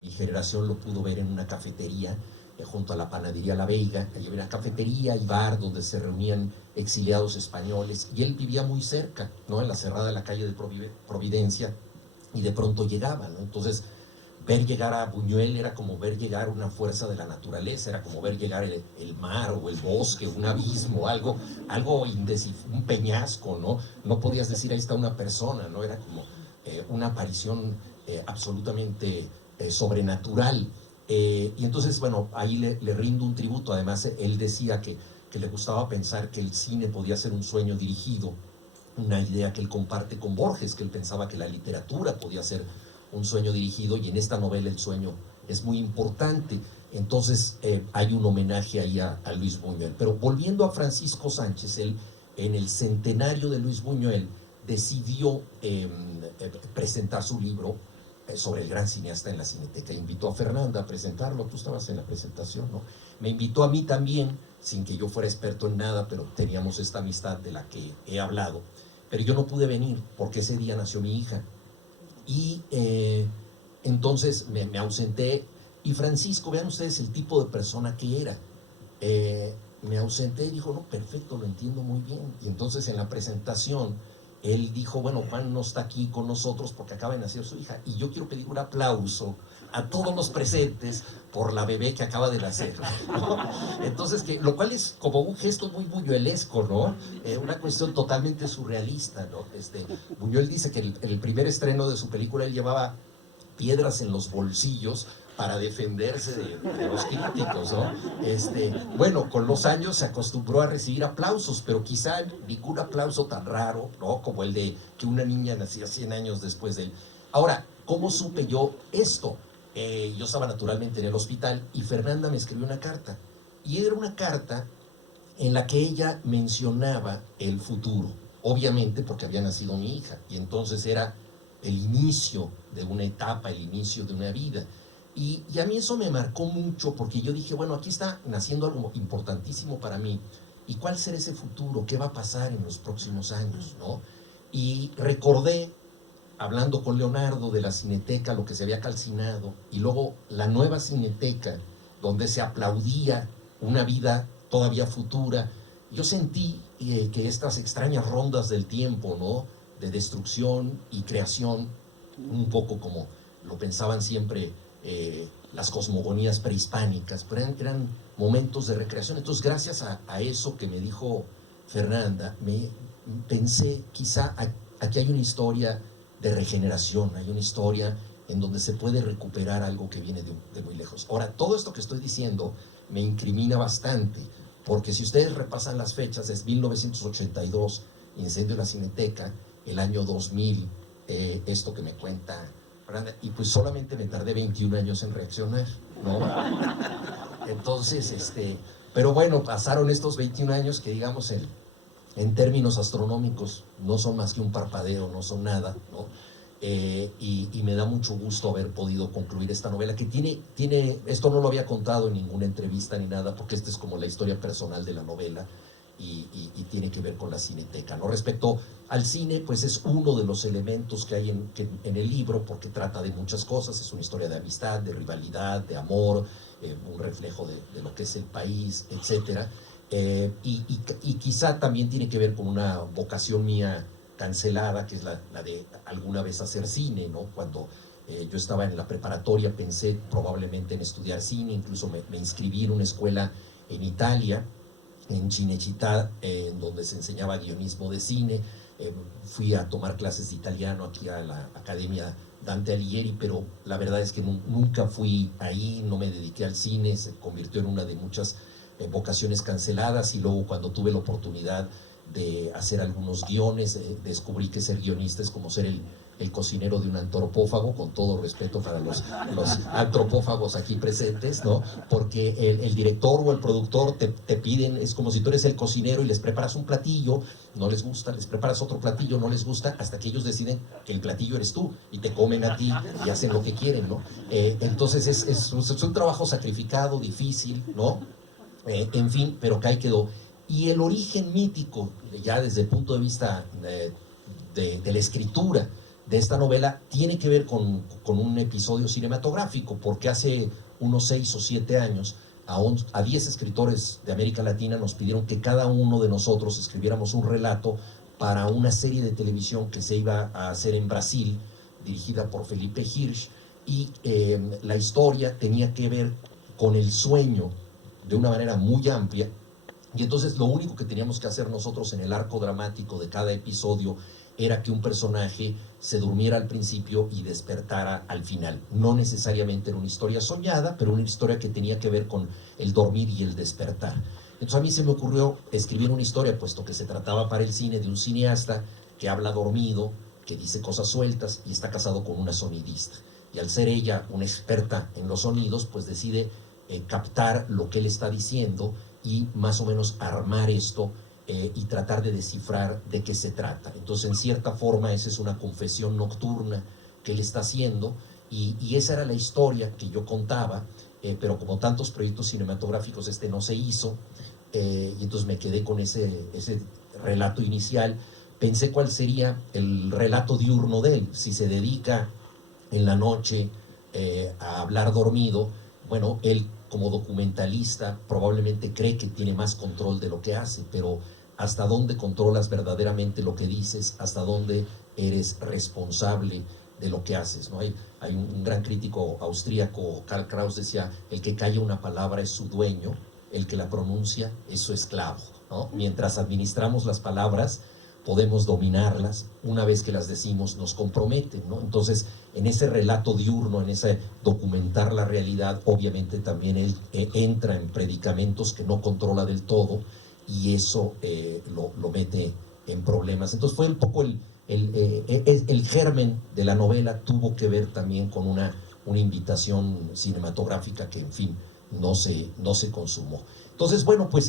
Mi generación lo pudo ver en una cafetería junto a la panadería La Veiga. Allí había una cafetería y bar donde se reunían exiliados españoles, y él vivía muy cerca, ¿no? En la cerrada de la calle de Providencia, y de pronto llegaba, ¿no? Entonces, ver llegar a Buñuel era como ver llegar una fuerza de la naturaleza, era como ver llegar el mar o el bosque, un abismo, algo un peñasco, ¿no? No podías decir ahí está una persona, ¿no? Era como una aparición absolutamente sobrenatural. Y entonces, bueno, ahí le rindo un tributo. Además, él decía que le gustaba pensar que el cine podía ser un sueño dirigido, una idea que él comparte con Borges, que él pensaba que la literatura podía ser un sueño dirigido, y en esta novela el sueño es muy importante. Entonces hay un homenaje ahí a Luis Buñuel. Pero volviendo a Francisco Sánchez, él en el centenario de Luis Buñuel decidió presentar su libro sobre el gran cineasta en la Cineteca. Invitó a Fernanda a presentarlo, tú estabas en la presentación, ¿no? Me invitó a mí también, sin que yo fuera experto en nada, pero teníamos esta amistad de la que he hablado. Pero yo no pude venir porque ese día nació mi hija. Y entonces me ausenté. Y Francisco, vean ustedes el tipo de persona que era. Me ausenté y dijo, no, perfecto, lo entiendo muy bien. Y entonces en la presentación él dijo, bueno, Juan no está aquí con nosotros porque acaba de nacer su hija, y yo quiero pedir un aplauso a todos los presentes por la bebé que acaba de nacer, ¿no? Entonces, lo cual es como un gesto muy buñuelesco, ¿no? Una cuestión totalmente surrealista, ¿no? Buñuel dice que el primer estreno de su película él llevaba piedras en los bolsillos para defenderse de los críticos, ¿no? Bueno, con los años se acostumbró a recibir aplausos, pero quizá ningún aplauso tan raro, ¿no? Como el de que una niña nacía 100 años después de él. Ahora, ¿cómo supe yo esto? Yo estaba naturalmente en el hospital y Fernanda me escribió una carta. Y era una carta en la que ella mencionaba el futuro, obviamente porque había nacido mi hija, y entonces era el inicio de una etapa, el inicio de una vida. Y a mí eso me marcó mucho porque yo dije, bueno, aquí está naciendo algo importantísimo para mí. ¿Y cuál será ese futuro? ¿Qué va a pasar en los próximos años? ¿No? Y recordé, hablando con Leonardo de la Cineteca, lo que se había calcinado, y luego la nueva Cineteca, donde se aplaudía una vida todavía futura. Yo sentí que estas extrañas rondas del tiempo, ¿no? De destrucción y creación, un poco como lo pensaban siempre las cosmogonías prehispánicas, pero eran momentos de recreación. Entonces, gracias a eso que me dijo Fernanda, pensé, quizá aquí hay una historia de regeneración, hay una historia en donde se puede recuperar algo que viene de muy lejos. Ahora, todo esto que estoy diciendo me incrimina bastante, porque si ustedes repasan las fechas, es 1982, incendio de la Cineteca, el año 2000, esto que me cuenta, y pues solamente me tardé 21 años en reaccionar, ¿no? Entonces, pero bueno, pasaron estos 21 años que, digamos, en términos astronómicos no son más que un parpadeo, no son nada, ¿no? Y me da mucho gusto haber podido concluir esta novela que tiene, esto no lo había contado en ninguna entrevista ni nada, porque esta es como la historia personal de la novela, y tiene que ver con la Cineteca, ¿no? Respecto al cine, pues es uno de los elementos que hay en el libro, porque trata de muchas cosas, es una historia de amistad, de rivalidad, de amor, un reflejo de lo que es el país, etcétera. Y quizá también tiene que ver con una vocación mía cancelada, que es la de alguna vez hacer cine, ¿no? Cuando yo estaba en la preparatoria pensé probablemente en estudiar cine, incluso me inscribí en una escuela en Italia, en Cinecittà, en donde se enseñaba guionismo de cine. Fui a tomar clases de italiano aquí a la Academia Dante Alighieri, pero la verdad es que nunca fui ahí, no me dediqué al cine, se convirtió en una de muchas vocaciones canceladas. Y luego, cuando tuve la oportunidad de hacer algunos guiones, descubrí que ser guionista es como ser el cocinero de un antropófago, con todo respeto para los antropófagos aquí presentes, ¿no? Porque el director o el productor te piden, es como si tú eres el cocinero y les preparas un platillo, no les gusta, les preparas otro platillo, no les gusta, hasta que ellos deciden que el platillo eres tú y te comen a ti y hacen lo que quieren, ¿no? Entonces es un trabajo sacrificado, difícil, ¿no? En fin, pero que ahí quedó. Y el origen mítico, ya desde el punto de vista de la escritura de esta novela tiene que ver con un episodio cinematográfico, porque hace unos 6 o 7 años a 10 escritores de América Latina nos pidieron que cada uno de nosotros escribiéramos un relato para una serie de televisión que se iba a hacer en Brasil, dirigida por Felipe Hirsch, y la historia tenía que ver con el sueño de una manera muy amplia, y entonces lo único que teníamos que hacer nosotros en el arco dramático de cada episodio era que un personaje se durmiera al principio y despertara al final. No necesariamente era una historia soñada, pero una historia que tenía que ver con el dormir y el despertar. Entonces a mí se me ocurrió escribir una historia, puesto que se trataba para el cine de un cineasta que habla dormido, que dice cosas sueltas y está casado con una sonidista. Y al ser ella una experta en los sonidos, pues decide captar lo que él está diciendo y más o menos armar esto y tratar de descifrar de qué se trata. Entonces, en cierta forma, esa es una confesión nocturna que él está haciendo, y esa era la historia que yo contaba, pero como tantos proyectos cinematográficos, este no se hizo, y entonces me quedé con ese relato inicial. Pensé cuál sería el relato diurno de él, si se dedica en la noche a hablar dormido. Bueno, él como documentalista probablemente cree que tiene más control de lo que hace, pero hasta dónde controlas verdaderamente lo que dices, hasta dónde eres responsable de lo que haces, ¿no? Hay un gran crítico austríaco, Karl Kraus, decía: el que calla una palabra es su dueño, el que la pronuncia es su esclavo, ¿no? Mientras administramos las palabras, podemos dominarlas. Una vez que las decimos, nos comprometen, ¿no? Entonces, en ese relato diurno, en ese documentar la realidad, obviamente también él entra en predicamentos que no controla del todo, y eso lo mete en problemas. Entonces fue un poco el germen de la novela. Tuvo que ver también con una invitación cinematográfica que, en fin, no se consumó. Entonces, bueno, pues